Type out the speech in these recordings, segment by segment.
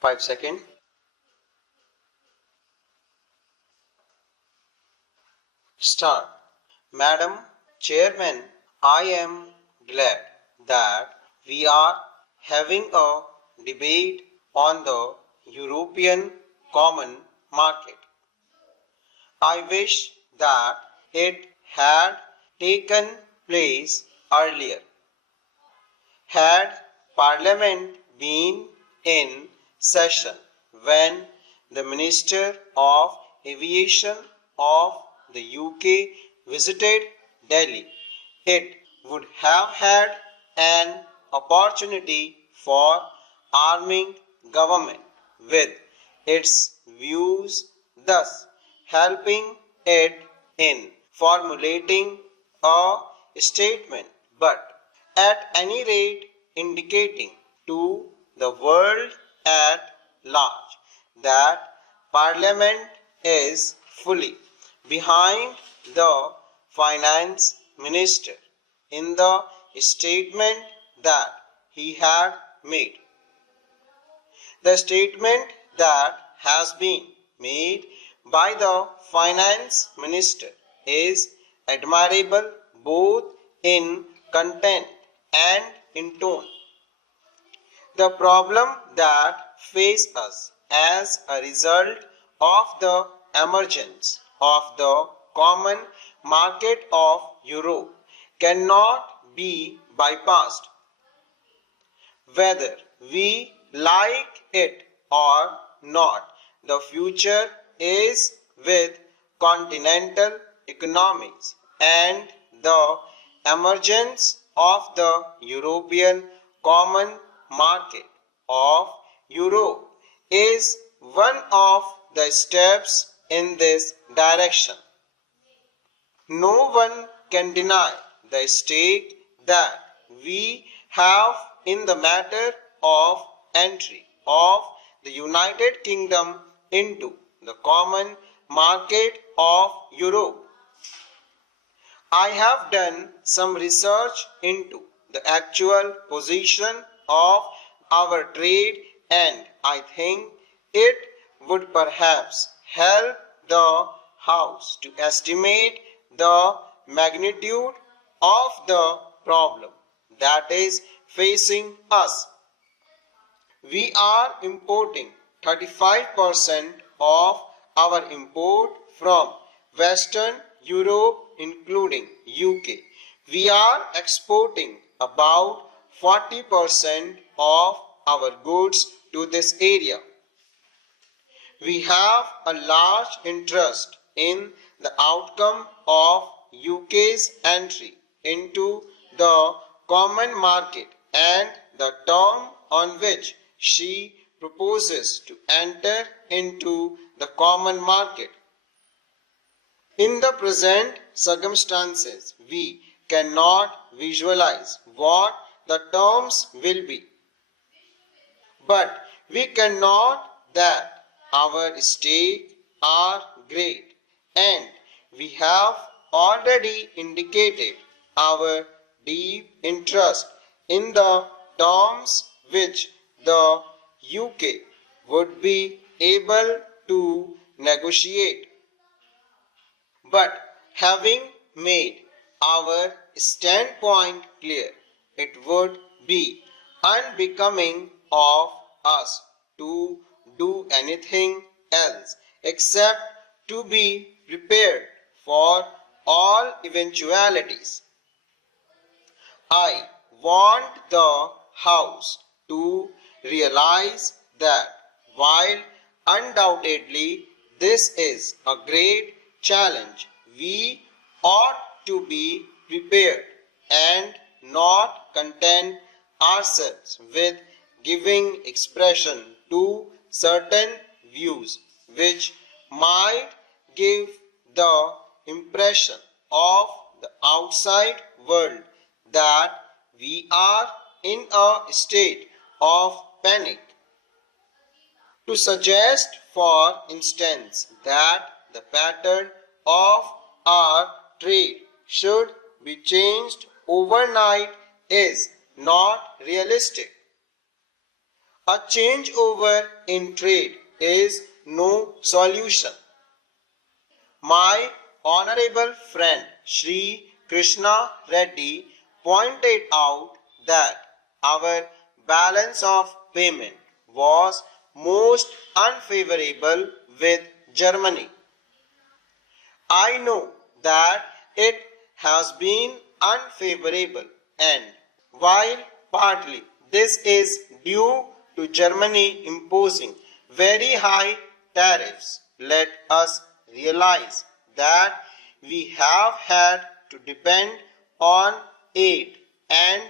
5 seconds. Start. Madam Chairman, I am glad that we are having a debate on the European Common Market. I wish that it had taken place earlier. Had Parliament been in session when the Minister of Aviation of the UK visited Delhi, it would have had an opportunity for arming government with its views, thus helping it in formulating a statement, but at any rate indicating to the world at large that Parliament is fully behind the Finance Minister in the statement that he had made. The statement that has been made by the Finance Minister is admirable both in content and in tone. The problem that faces us as a result of the emergence of the common market of Europe cannot be bypassed. Whether we like it or not, the future is with continental economies, and the emergence of the European Common Market of Europe is one of the steps in this direction. No one can deny the stake that we have in the matter of entry of the United Kingdom into the common market of Europe. I have done some research into the actual position of our trade, and I think it would perhaps help the House to estimate the magnitude of the problem that is facing us. We are importing 35% of our import from Western Europe including UK. We are exporting about 40% of our goods to this area. We have a large interest in the outcome of UK's entry into the common market and the term on which she proposes to enter into the common market. In the present circumstances, we cannot visualize what the terms will be. But we cannot that our stakes are great, and we have already indicated our deep interest in the terms which the UK would be able to negotiate. But having made our standpoint clear, it would be unbecoming of us to do anything else except to be prepared for all eventualities. I want the House to realize that while undoubtedly this is a great challenge, we ought to be prepared and not content ourselves with giving expression to certain views which might give the impression of the outside world that we are in a state of panic. To suggest, for instance, that the pattern of our trade should be changed overnight is not realistic. A changeover in trade is no solution. My honorable friend Sri Krishna Reddy pointed out that our balance of payment was most unfavorable with Germany. I know that it has been unfavorable, and while partly this is due to Germany imposing very high tariffs, let us realize that we have had to depend on aid and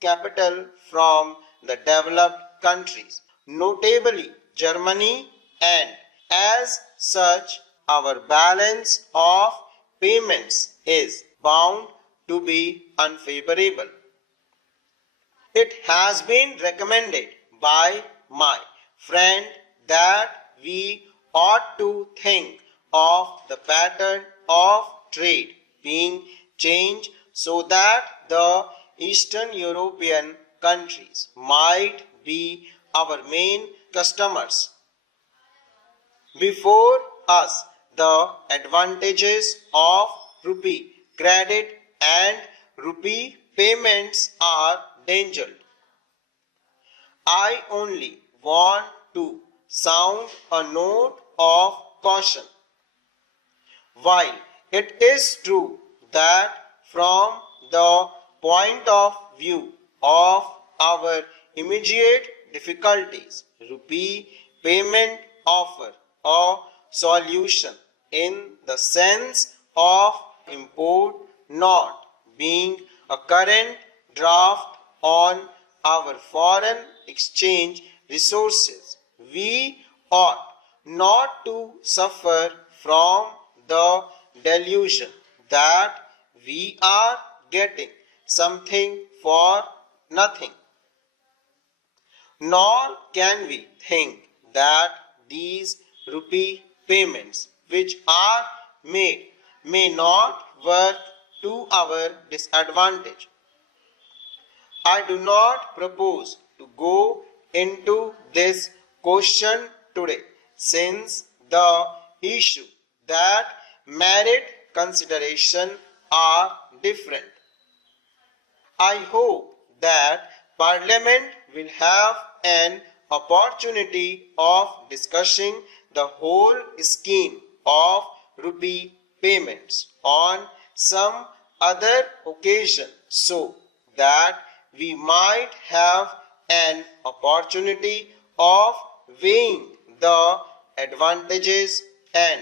capital from the developed countries, notably Germany, and as such our balance of payments is bound to be unfavorable. It has been recommended by my friend that we ought to think of the pattern of trade being changed so that the Eastern European countries might be our main customers. Before us, the advantages of rupee credit and rupee payments are dangerous. I only want to sound a note of caution. While it is true that from the point of view of our immediate difficulties, rupee payment offer a solution in the sense of import not being a current draft on our foreign exchange resources. We ought not to suffer from the delusion that we are getting something for nothing. Nor can we think that these rupee payments which are made may not work to our disadvantage. I do not propose to go into this question today, since the issue that merit consideration are different. I hope that Parliament will have an opportunity of discussing the whole scheme of rupee payments on some other occasion so that we might have an opportunity of weighing the advantages and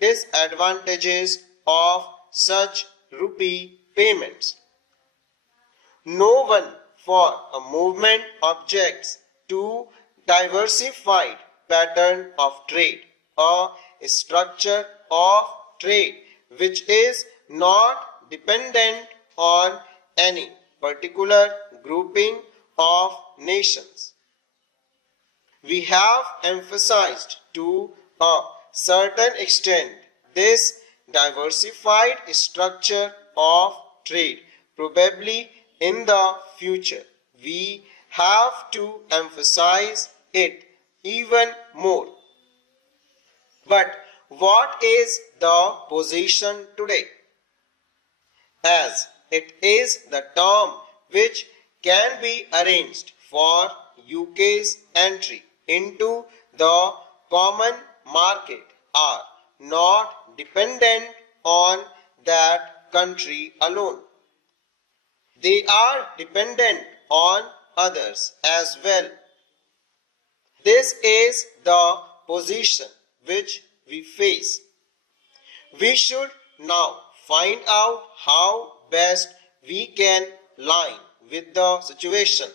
disadvantages of such rupee payments. No one for a movement objects to diversified pattern of trade, a structure of trade which is not dependent on any particular grouping of nations. We have emphasized to a certain extent this diversified structure of trade. Probably in the future we have to emphasize it even more. But what is the position today? As it is the term which can be arranged for UK's entry into the common market are not dependent on that country alone. They are dependent on others as well. This is the position which we face. We should now find out how best we can line with the situation.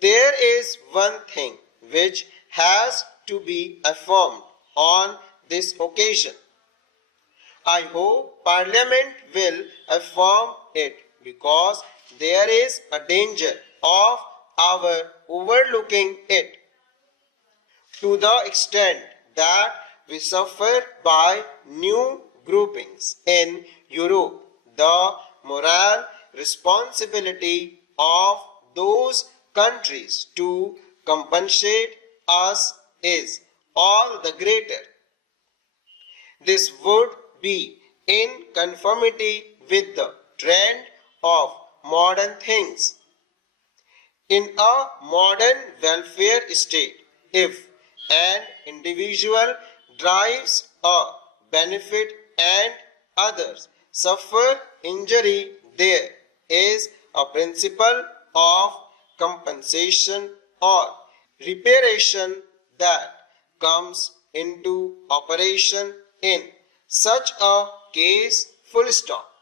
There is one thing which has to be affirmed on this occasion. I hope Parliament will affirm it, because there is a danger of our overlooking it to the extent that we suffer by new groupings in Europe. The moral responsibility of those countries to compensate us is all the greater. This would be in conformity with the trend of modern things. In a modern welfare state, if an individual derives a benefit and others suffer injury, there is a principle of compensation or reparation that comes into operation in such a case, full stop.